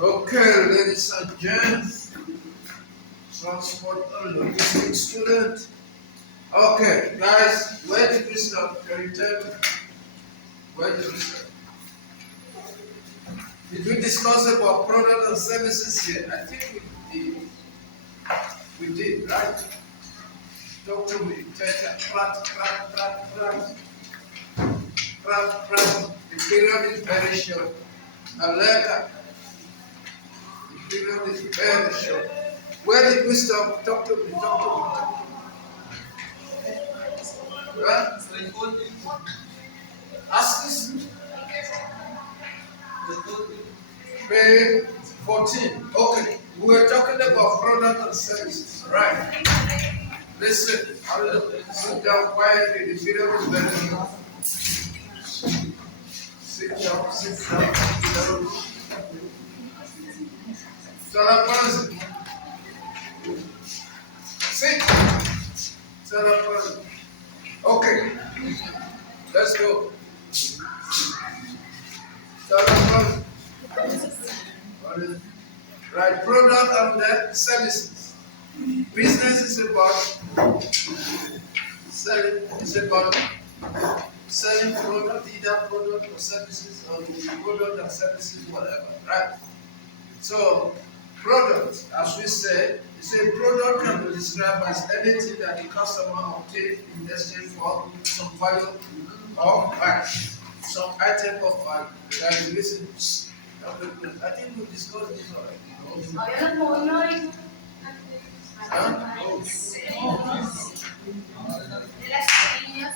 Okay, ladies and gents, transport and logistics student. Okay, guys, where did we stop? Can you tell me? Where did we stop? Did we discuss about product and services here? I think we did. We did, right? Talk to me. The period is very short. A letter, the period is very short. Where did we stop? Talk to me, talk to me. Right? Ask this. Page 14. Okay. We were talking about product and services. Right. Listen. Sit down quietly. The video is very short. Sit down. Stand person. Sit. Stand person. Okay. Let's go. Stand person. Right. Product and then services. Business is about selling. It's about selling product, either product or services, or product and services, whatever, right? So, product, as we said, is a product can be described as anything that the customer obtains in exchange for some value or price, some item of value. That you listen. I think we discussed this already. Huh?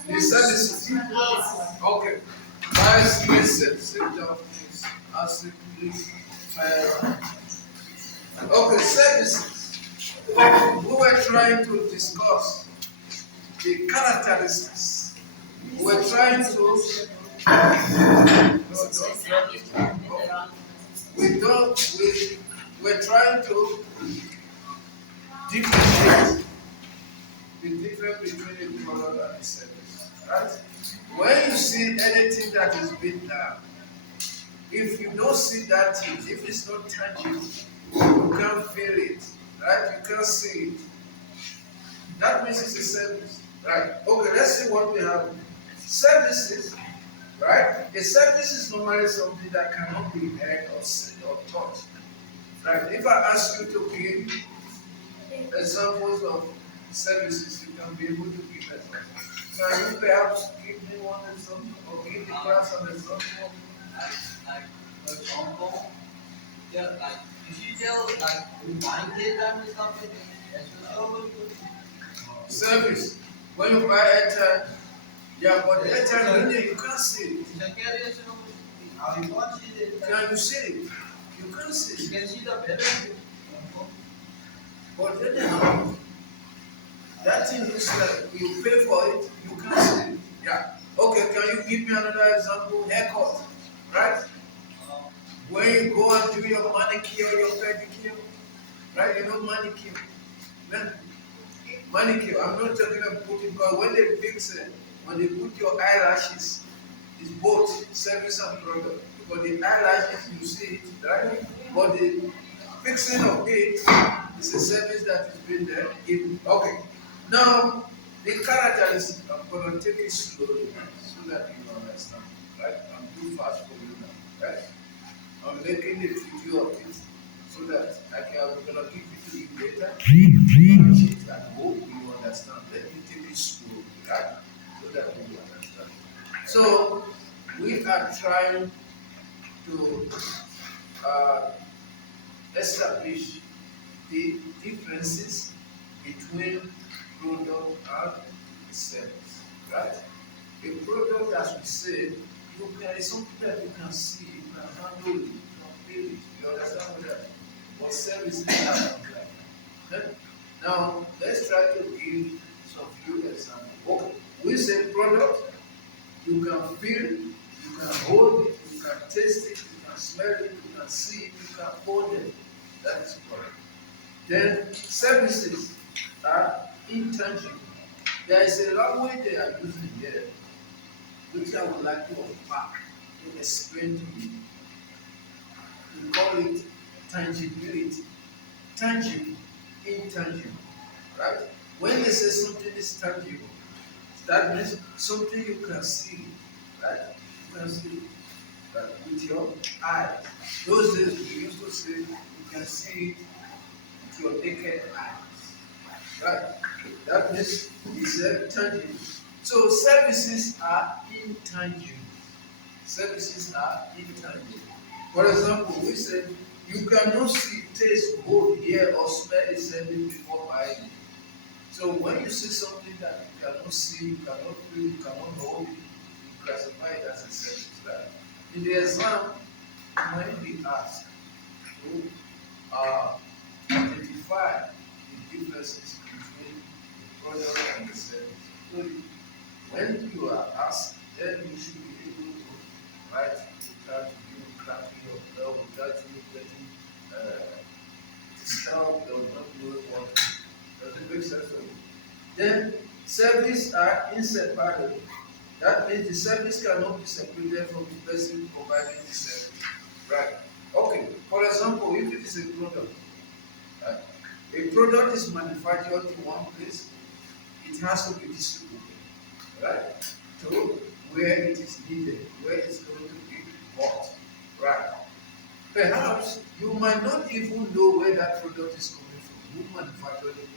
The services. Okay. Guys, listen. Sit down, please. Ask it, please. Okay, services. We were trying to discuss the characteristics. We were trying to. No, don't. We don't. We're trying to differentiate the difference between the product and the service. Right? When you see anything that is being done, if you don't see that thing, if it's not tangible, you can't feel it, right? You can't see it. That means it's a service, right? Okay, let's see what we have. Services, right? A service is normally something that cannot be heard or seen or touched, right? If I ask you to give examples of services, you can be able to give examples. Can you perhaps give me one example or give the class an example? Like for example, yeah, like if you tell like buying data and stuff like that, that's over. Service. When you buy airtime, yeah, but the airtime you can't see it. How you watch it? Can you see it? You can't see You it. can see the better. But anyhow, that thing looks like you pay for it, you can't see it. Yeah. Okay, can you give me another example? Haircut, right? When you go and do your manicure, your pedicure, right? You know manicure. Man, manicure, I'm not talking about putting, but when they fix it, when they put your eyelashes, it's both service and product. Because the eyelashes, you see it, right? But the fixing of it is a service that is being there. Okay. Now, the characteristics, I'm going to take it slowly so that you understand, right? I'm too fast for you now, right? I'm making a video of it so that I'm going to give it to you later. I hope you understand. Let me take it slowly, right? So that you understand. So, we are trying to uh, establish the differences between product and service, right? A product, as we said, you can, is something that you can see, you can handle it, you can feel it, you understand what that? What service is that like? Okay? Now, let's try to give some few examples. Okay, we say product, you can feel it, you can hold it, you can taste it, you can smell it, you can see it, you can hold it. That is product. Then services are intangible. There is a language they are using here, which I would like to unpack to explain to you. We call it tangibility, tangible, intangible, right? When they say something is tangible, that means something you can see, right? You can see that with your eyes. Those days we used to say you can see it with your naked eyes, right? That means it's tangible. So services are intangible. Services are intangible. For example, we said you cannot see, taste, hold, hear, or smell a service before buying it. So when you see something that you cannot see, you cannot feel, you cannot hold, you classify it as a service. Right? In the exam, when we ask to identify the differences between the product and the service. So when you are asked, then you should be able to write without you cracking your bell, without you getting disturbed or not knowing what. Does it make sense to you? Then service are inseparable. That means the service cannot be separated from the person providing the service. Right? Okay. For example, if it is a product, right? A product is manufactured in one place, it has to be distributed, right? To where it is needed, where it's going to be bought, right? Perhaps you might not even know where that product is coming from. Who manufactured the product?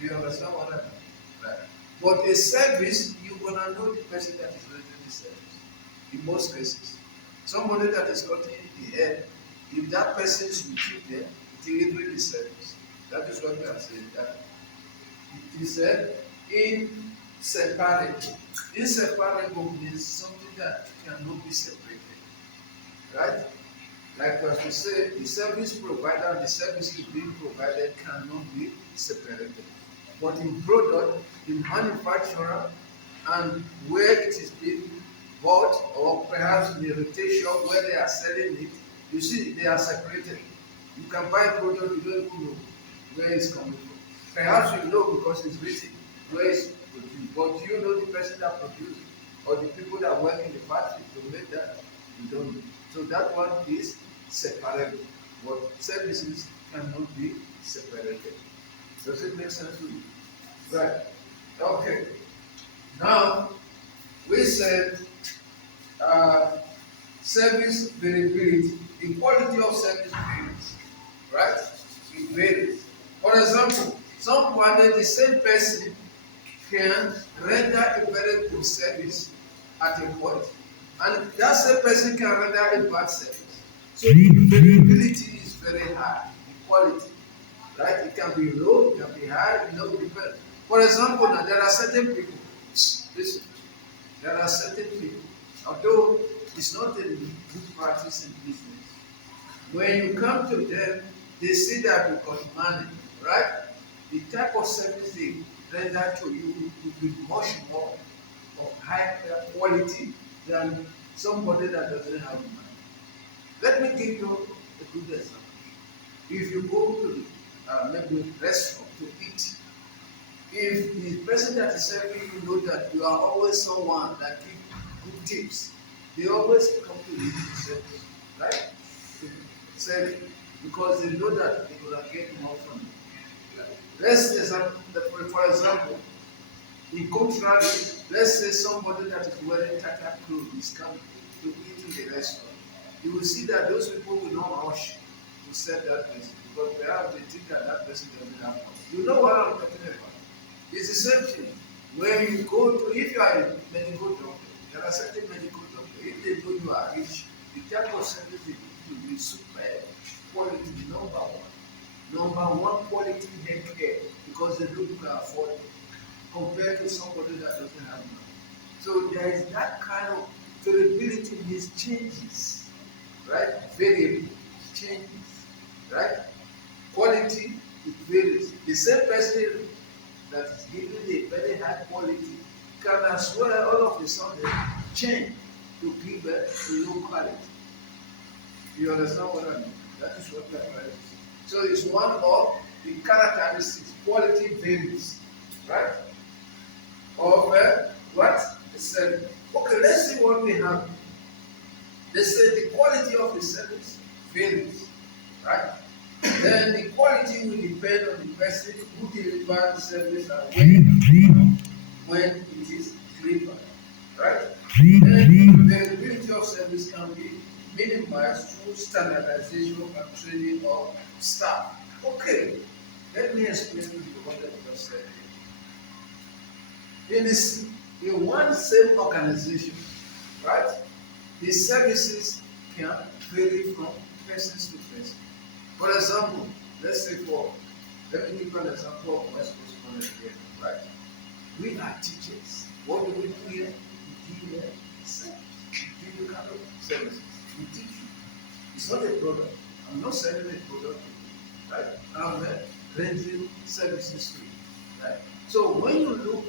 Do you understand what I mean? Right. But a service, you're gonna know the person that is rendering the service. In most cases, somebody that is cutting the hair, if that person is with you there, delivering the service. That is what we are saying. That it is inseparable. Inseparable means something that cannot be separated, right? Like as we say, the service provider, the service is being provided cannot be separated. But in product, the manufacturer and where it is being bought, or perhaps in the rotation where they are selling it, you see they are separated. You can buy a product, you don't even know where it's coming from. Perhaps you know because it's written where it's produced, but do you know the person that produced or the people that work in the factory to make that? You don't know. So that one is separable. But services cannot be separated. Does it make sense to you? Right. Okay. Now we said uh, service variability. The quality of service varies. Right? It varies. For example, somebody, the same person can render a very good service at a point, and that same person can render a bad service. So the variability is very high. The quality, right? It can be low, it can be high, depends. For example, now there are certain people. Listen, there are certain people. Although it's not a good practice in business, when you come to them, they see that you got money, right? The type of service they render to you will be much more of higher quality than somebody that doesn't have money. Let me give you a good example. If you go to maybe a restaurant to eat, if the person that is serving you know that you are always someone that gives good tips, they always come to you to service, right? Serving, because they know that they will get more from you. Let's example, for example, in contrary, let's say somebody that is wearing tattered clothes is coming to eat in the restaurant. You will see that those people will not rush to serve that person because perhaps they think that that person doesn't have money. You know what I'm talking about? It's the same thing. When you go to, if you are a medical doctor, there are certain medical doctors, if they know you are rich, the type of service they give you will be super quality, number one. Number one quality healthcare because they know you can afford it compared to somebody that doesn't have money. So there is that kind of variability means changes, right? Variable changes, right? Quality, it varies. The same person that is giving a very high quality can as well all of a sudden change to give a low quality. You understand what I mean? That is what we are trying to say. So it's one of the characteristics. Quality varies, right? Of what? The service. Okay, let's see what we have. They say the quality of the service varies, right? Then the quality will depend on the person who delivers the service and when it is delivered. Right? Then the variability of service can be minimized through standardization and training of staff. Okay, let me explain to you what I just said. In this, in one same organization, right? The services can vary from person to person. For example, let's say let me give you an example of West Coast College here, right? We are teachers. What do we do here? We give you service. We give you kind of services. We teach you. It's not a product. I'm not selling a product to you, right? I'm rendering services to you, right? So when you look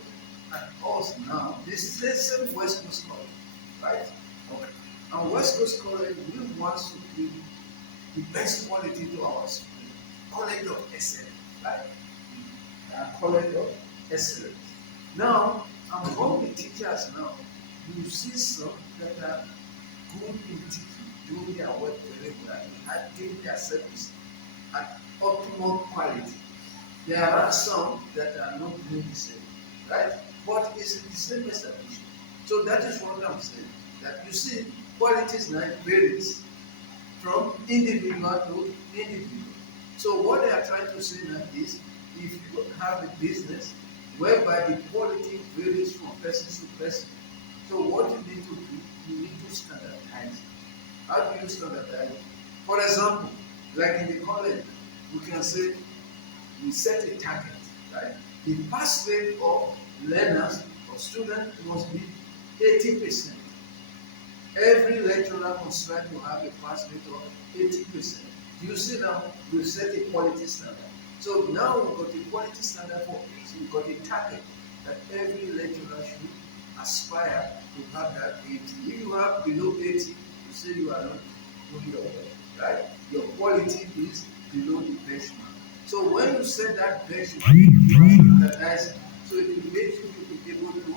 at us now, this is the same West Coast College, right? Okay. And West Coast College, we want to give the best quality to our students. College of excellence, right? College of excellence. Now, among the teachers now, you see some that are good in teaching, doing their work very well, and giving their service at optimal quality. There are some that are not doing the same, right? But it's the same establishment. So that is what I'm saying. That you see, quality is now varies from individual to individual. So what they are trying to say now is, if you have a business whereby the quality varies from person to person, so what you need to do, you need to standardize. How do you standardize? For example, like in the college, we can say we set a target, right? The pass rate of learners or students must be 80%. Every lecturer must try to have a pass rate of 80%. You see now, we've set a quality standard. So now we've got a quality standard for each. We've got a target that every lecturer should aspire to have that 80. If you have below 80, you say you are not doing your work, right? Your quality is below the benchmark. So when you set that benchmark, you standardize it. So it will make you be able to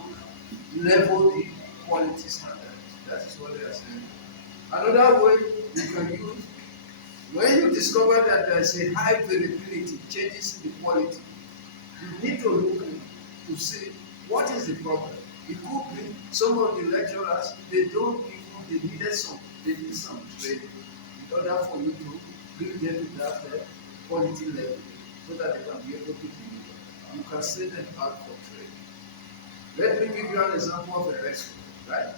level the quality standard. That is what they are saying. Another way you can use, when you discover that there is a high variability, changes in the quality, you need to look to see what is the problem. It could be some of the lecturers, they don't even, they need some training in order for you to bring them to that quality level so that they can be able to deliver. You can send them out for training. Let me give you an example of a restaurant, right?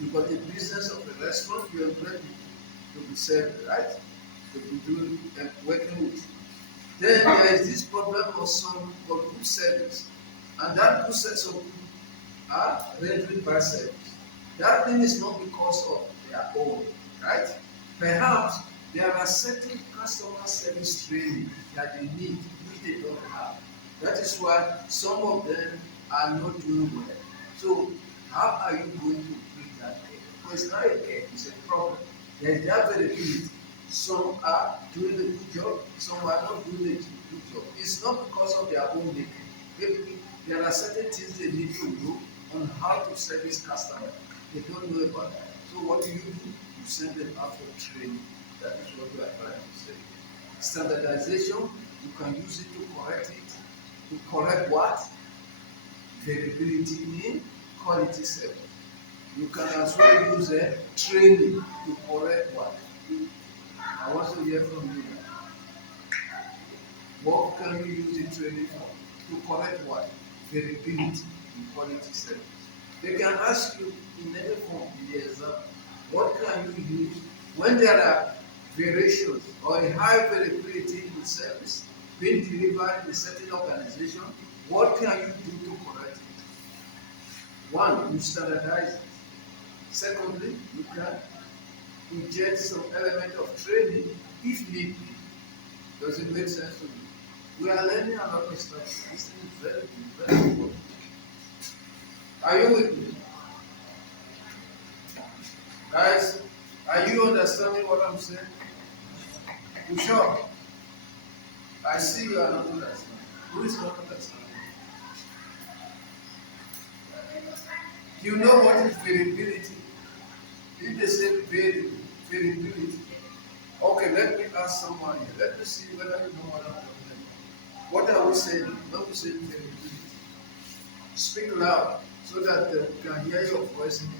You got a business of a restaurant, you employ people to be serving, right? To be doing and working with you. Then there is this problem of some of good service, and that good service of people are rendering bad service. That thing is not because of their own, right? Perhaps there are certain customer service training that they need, which they don't have. That is why some of them are not doing well. So how are you going to bring that care? Because it's not a care, it's a problem. There is that variability. Some are doing a good job, some are not doing a good job. It's not because of their own making. Maybe there are certain things they need to know on how to service customers. They don't know about that. So what do? You send them out for training. That is what we are trying to say. Standardization, you can use it to correct it. To correct what? Variability in quality service. You can as well use training to correct what? I want to hear from you. What can you use the training for? To correct what? Variability in quality service. They can ask you in any form in the exam, what can you use when there are variations or a high variability in service being delivered in a certain organization, what can you do to correct it? One, you standardize it. Secondly, you can inject some element of training if need be. Does it make sense to you? We are learning a lot of stuff. This is very good, very important. Are you with me? Guys, are you understanding what I'm saying? You sure? I see you are not understanding. Who is not understanding? You know what is variability? If they say variability, Okay, let me ask someone here. Let me see whether you know what I'm talking about. What are we saying when we say variability? Speak loud so that we can hear your voice in the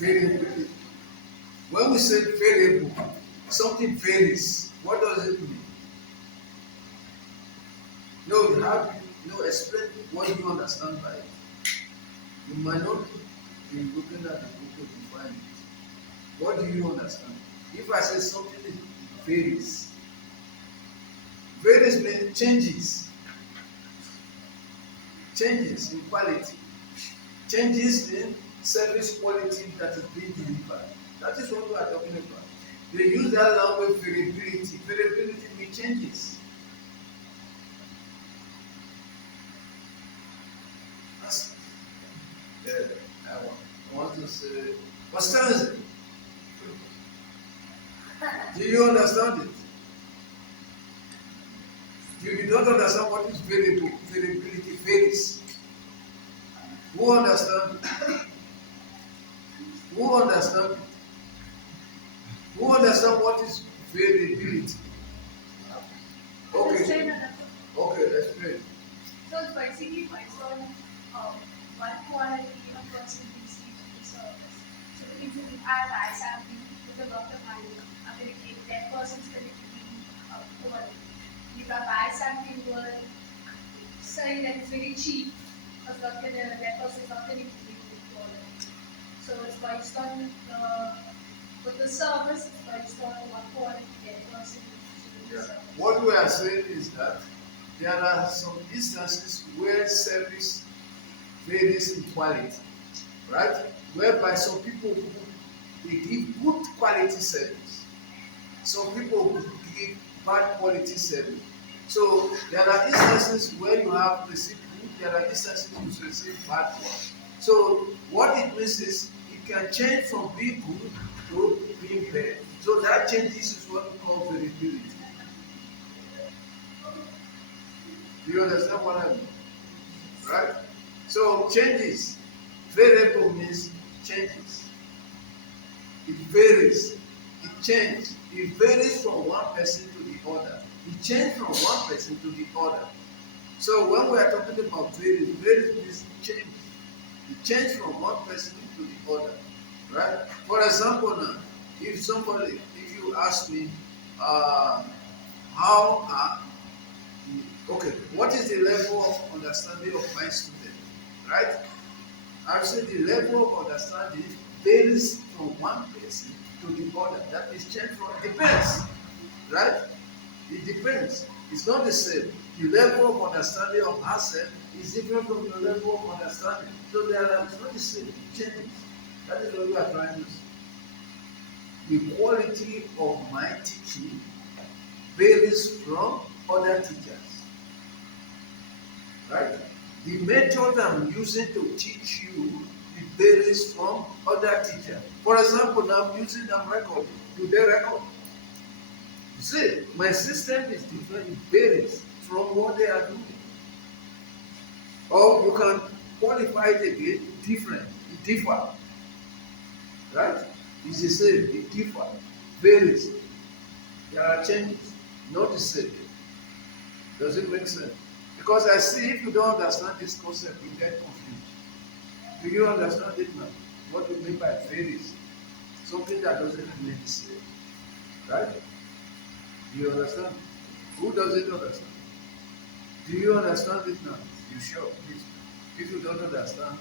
video. Variability. When we say variable, something varies. What does it mean? No, you have explain what you understand by it. You might not be looking at the book to define it. What do you understand? If I say something varies, varies means changes in quality, changes in service quality that is being delivered. That is what we are talking about. They use that language variability. Variability means changes. That's I want to say, constancy. Do you understand it? If you don't understand what is variable, variability varies. Who understand? Who understand? Who understand what is variability? Okay. Okay, explain. So it's basically based on one quality a person receives in the service. So if I buy something with a lot of money, I'm going to give that person's going to be quality. If I buy something worth saying that it's very cheap, that person's not going to give me good quality. So it's based on with the service, it's based on what quality that person receives in the service. What we are saying is that there are some instances where service varies in quality, right? Whereby some people they give good quality service, some people give bad quality service. So there are instances where you have received good, there are instances you receive bad one. So what it means is it can change from being good to being bad. So that changes is what we call variability. Do you understand what I mean? Right? So changes. Variable means changes. It varies. It changes. It varies from one person to the other. It changes from one person to the other. So when we are talking about varies means change. It changes from one person to the other. Right? For example now, if you ask me, how are okay, what is the level of understanding of my student? Right? I said the level of understanding varies from one person to the other. That is changed from depends. Right? It depends. It's not the same. The level of understanding of herself is different from your level of understanding. So they are it's not the same. It changes. That is what we are trying to say. The quality of my teaching varies from other teachers. Right? The method I'm using to teach you it varies from other teachers. For example, now I'm recording. Do they record? You see, my system is different, it varies from what they are doing. Or you can qualify it again different, it differs. Right? It's the same, it differs, varies. There are changes, not the same. Does it make sense? Because I see if you don't understand this concept, you get confused. Do you understand it now? What we mean by varies? Something that doesn't remain the same. Right? Do you understand? Who doesn't understand? Do you understand it now? You sure? Please. If you don't understand,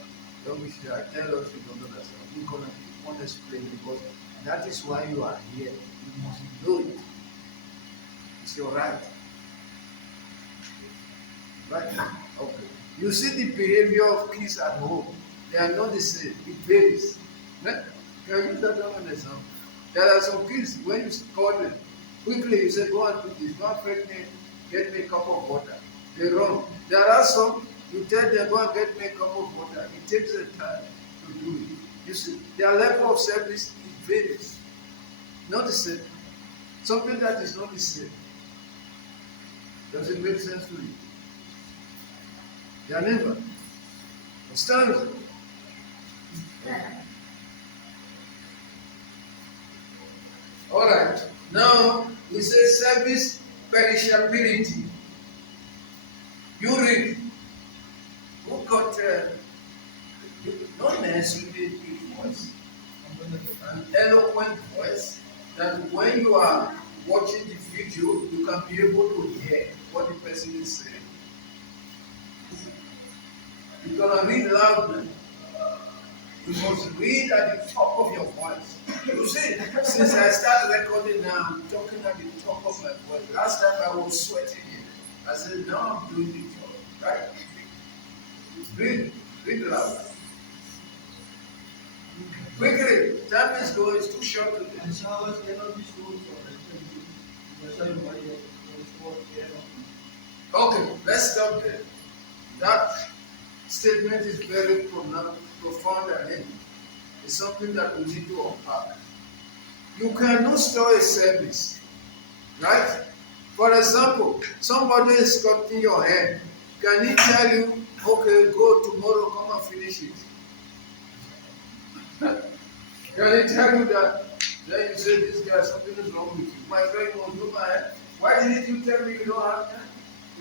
don't be shy. Tell us you don't understand. We're gonna want to explain because that is why you are here. You must know it. It's your right. Right? Okay. You see the behavior of kids at home. They are not the same. It varies. Can you use that as an example? There are some kids, when you call them, quickly you say, go and do this. Go and fetch me, get me a cup of water. They run. There are some, you tell them, go and get me a cup of water. It takes them time to do it. You see, their level of service, it varies. Not the same. Something that is not the same. Does it make sense to you? They are never. Understand? Alright. Now we say service perishability. You read. Who got not necessarily a voice, an eloquent voice that when you are watching the video, you can be able to hear what the person is saying. You're gonna read loudly. You must read at the top of your voice. You see, since I started recording now, I'm talking at the top of my voice. Last time I was sweating here. I said, now I'm doing the job. Right? Read loud. Quickly, time is going, it's too short today. And showers cannot be stored for Okay, let's stop there. That statement is very profound and heavy. It's something that we need to unpack. You cannot store a service, right? For example, somebody is cutting your hair. Can he tell you, okay, go tomorrow, come and finish it? Can he tell you that? Then you say, this guy, something is wrong with you. My friend was do my hair. Why didn't you tell me you don't have time?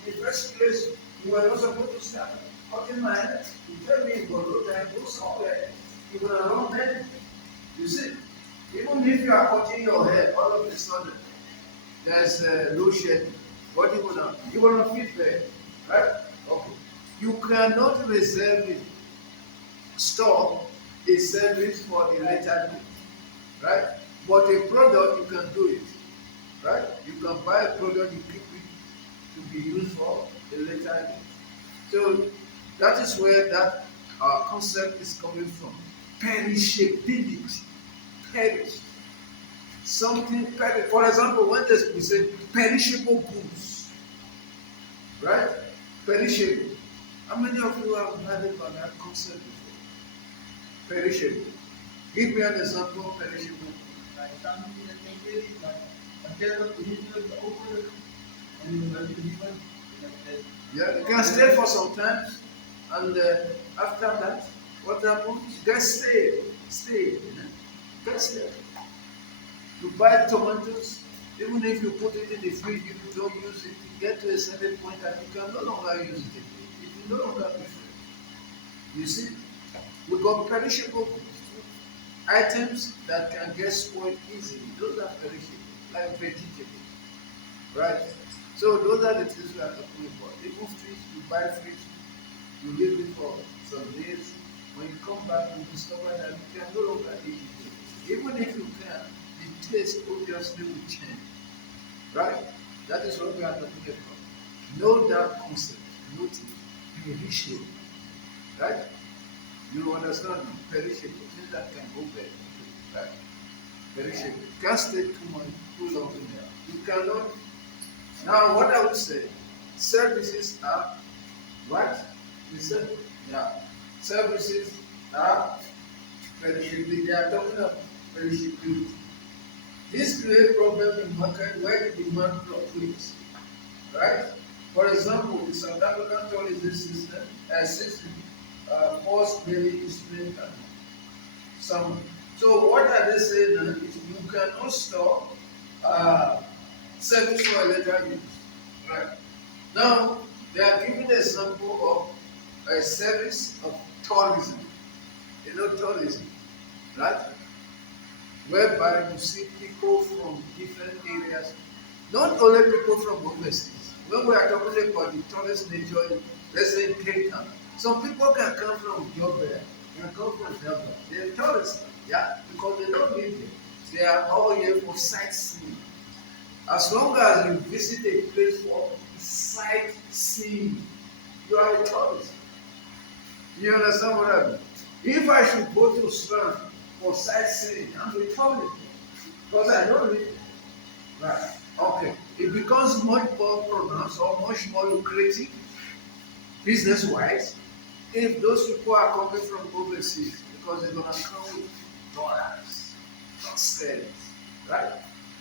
In the first place, you were not supposed to start cutting my hair. You tell me you got no time, go somewhere. You're going to run then. You see, even if you are cutting your hair, all of a sudden, there's load shedding. What you gonna? You gonna fit there, right? Okay. You cannot reserve it, store a service for a later date, right? But a product you can do it, right? You can buy a product, you keep it to be used for a later date. So that is where that concept is coming from. Perishability, perish. Something perish. For example, when we say perishable goods, right? Perishable. How many of you have heard about that concept before? Perishable. Give me an example of perishable. like something that can be like material to open and like that. Yeah, you can stay for some time, and after that, what happens? Just stay, get stay. You buy tomatoes, even if you put it in the fridge, if you don't use it, you get to a certain point that you can no longer use it. It will no longer be fresh. You see, we got perishable goods, items that can get spoiled easily. Those are perishable, like vegetables, right? So those are the things we are talking about. Even fridge, you buy fridge, you leave it for some days. When you come back, you discover that you can no longer eat it. Even if you can, the taste obviously will change. Right? That is what we are talking about. Know that concept. Note it. Perishable. Right? You understand? Perishable. Things that can go bad. Right? Perishable. You can't stay too long in there. You cannot. Now, what I would say, services are what? You said, yeah. Services are perishability. They are talking about perishability. This creates problem in market where the demand fluctuates. Right? For example, the South African tourism system forced daily display and summer. So what are they saying now is you cannot store service for a later use. Right? Now they are giving an example of a service of tourism. You know tourism, right? Whereby you see people from different areas, not only people from overseas. When we are talking about the tourist nature, let's say in Cape Town, some people can come from Joburg, can come from Delta. They are tourists, yeah, because they don't live there. They are all here for sightseeing. As long as you visit a place for sightseeing, you are a tourist. You understand what I mean? If I should go to Strand for sightseeing, I'm a tourist because I don't live there. Right? Okay. It becomes much more pronounced or much more lucrative business-wise if those people are coming from overseas because they're gonna come with dollars, not sterling. Right?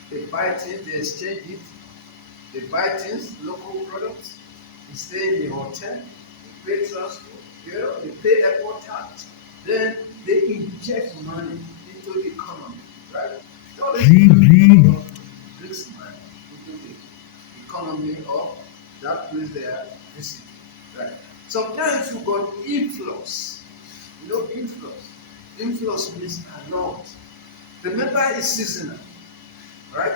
They buy things, they exchange it, they buy things, local products, they stay in the hotel, they pay transport, they pay airport tax, then they inject money into the economy, right? that place they are visiting. Right. Sometimes you got influx. You know influx. Influx means a lot. Remember it's seasonal, right?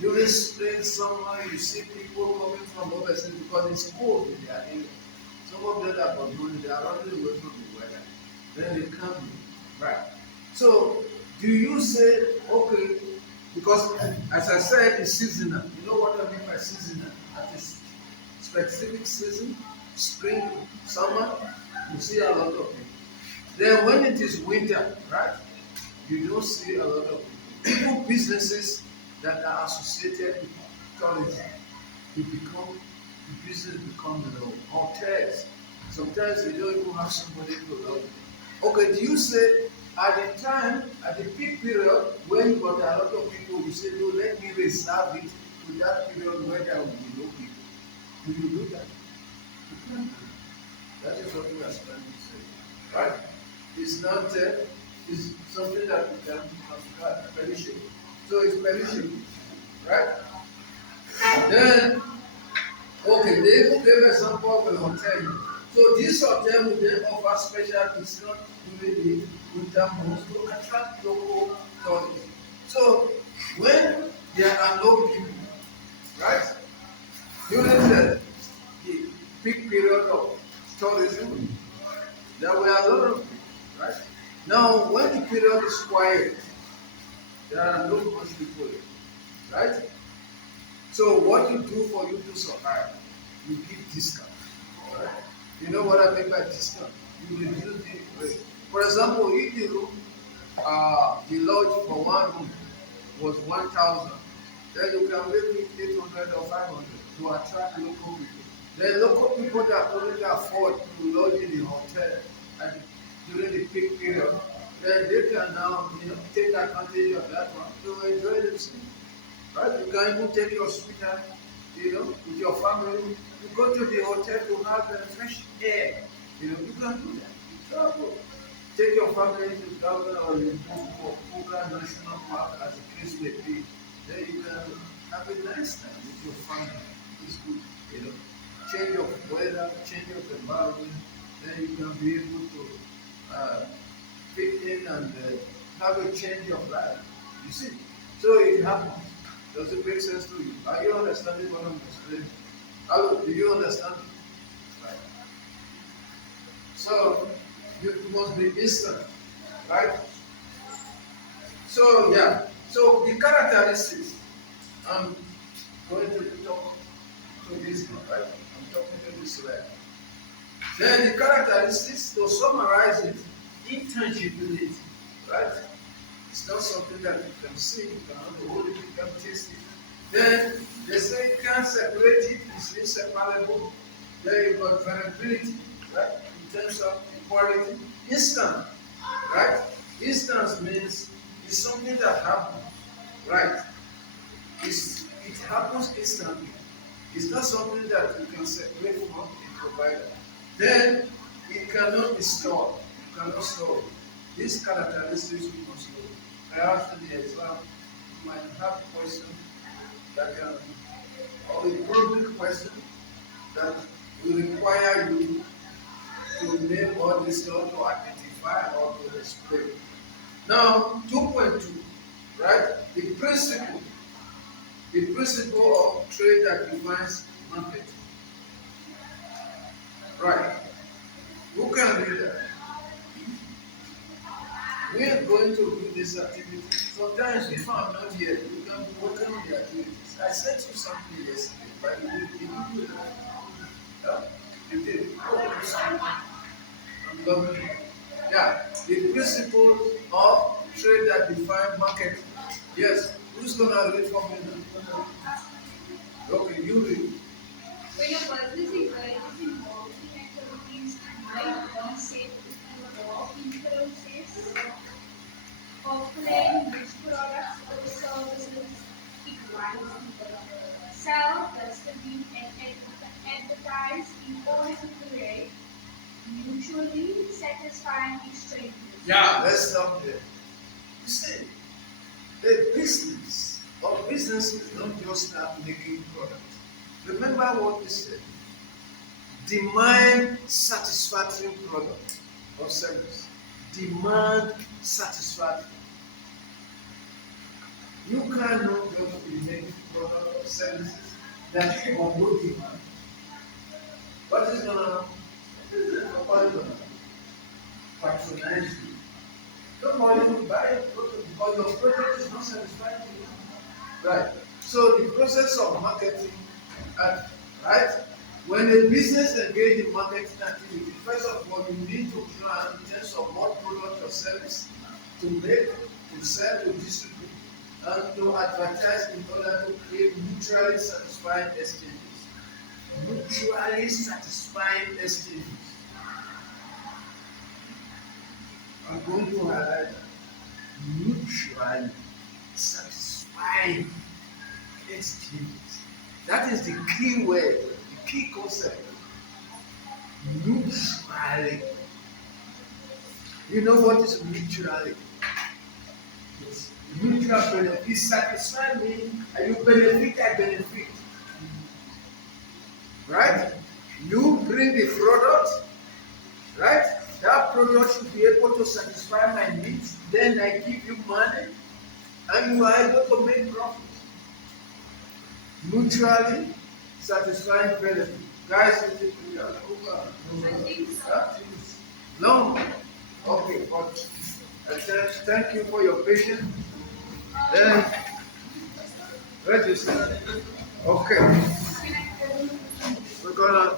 During spring, summer, you see people coming from overseas because it's cold in their area. Some of them are got money, they are running away from the weather. Then they come here, right? So, do you say, okay, because as I said, it's seasonal. You know what I mean by seasonal? At a specific season, spring, summer, you see a lot of people. Then when it is winter, right? You don't see a lot of people. Even businesses that are associated with tourism, they become the business become hotels. Sometimes they don't even have somebody to love. Okay, do you say at the time, at the peak period, when you got a lot of people, you say, no, let me reserve it to that period where there will be no people. Do you do that? You can't do that. That is what we are trying to say. Right? It's not, it's something that we can consider perishable. So it's perishable. Right? Then, okay, they even gave example of a hotel. So this hotel will then offer special discount during the winter months to attract local tourists. So when there are no people, right, during the peak period of tourism, there were a lot of people, right? Now when the period is quiet, there are no much people, right? So what you do for you to survive, you give discount. Right? You know what I mean by discount? You reduce the rate. For example, if the room, the lodge for one room was 1,000, then you can make it 800 or 500 to attract local people. Then local people that only afford to lodge in the hotel and during the peak period, then they can now take advantage of that one to enjoy themselves. Right? You can even take your sweetheart, with your family. You go to the hotel to have fresh air. You can do that. You travel. Take your family to travel or you go for Puka National Park as the case may be. Then you can have a nice time with your family. It's good. Change of weather, change of environment. Then you can be able to fit in and have a change of life. You see? So it happens. Does it make sense to you? Are you understanding what I'm explaining? Hello, do you understand? Right. So you must be instant, right? So yeah. So the characteristics. I'm going to talk to this now, right? I'm talking to this slide. Then the characteristics, to summarize it, intangibility, right? It's not something that you can see, you cannot hold it, you can taste it. Then they say you can't separate it, it's inseparable. Then you got variability, right? In terms of equality. Instant, right? Instance means it's something that happens, right? It happens instantly. It's not something that you can separate from the provider. Then it cannot be stored. You cannot store it. These characteristics you must know. Perhaps in the exam, you might have a question that can, or a probing question that will require you to name all this stuff to identify or to explain. Now, 2.2, right? The principle of trade that defines market. Right. Who can read that? We are going to do this activity. Sometimes if I'm not here, you can be working on the activities. I sent you something yesterday, but you didn't do it. Yeah? You did. Oh, I'm loving it. Yeah. The principle of trade that define market. Yes. Who's gonna read for me now? Okay, you read. When a business encourages involving activities like reset or influences, offering which products or services it wants people sell, distribute, and advertise in order to create mutually satisfying exchanges. Yeah, let's stop there. You see, a business or business is not just start making products. Remember what we said. Demand satisfactory product or service. Demand satisfactory. You cannot just be making product or services that have no demand. What is gonna happen? Patronize you. Nobody will buy your product because your product is not satisfying you. Right. So the process of marketing, right? When a business engage in marketing activity, first of all, you need to plan in terms of what product or service to make, to sell, to distribute, and to advertise in order to create mutually satisfying exchanges. Mutually satisfying exchanges. I'm going to highlight mutually satisfying exchanges. That is the key word, the key concept. Mutually. You know what is mutually? Yes. Mutual benefit. Satisfy me and you benefit, I benefit. Right? You bring the product, right? That product should be able to satisfy my needs. Then I give you money and you are able to make profit. Mutually satisfying benefit. Guys, is it clear? I think so. No? Okay, but thank you for your patience. Then register. Okay. We're gonna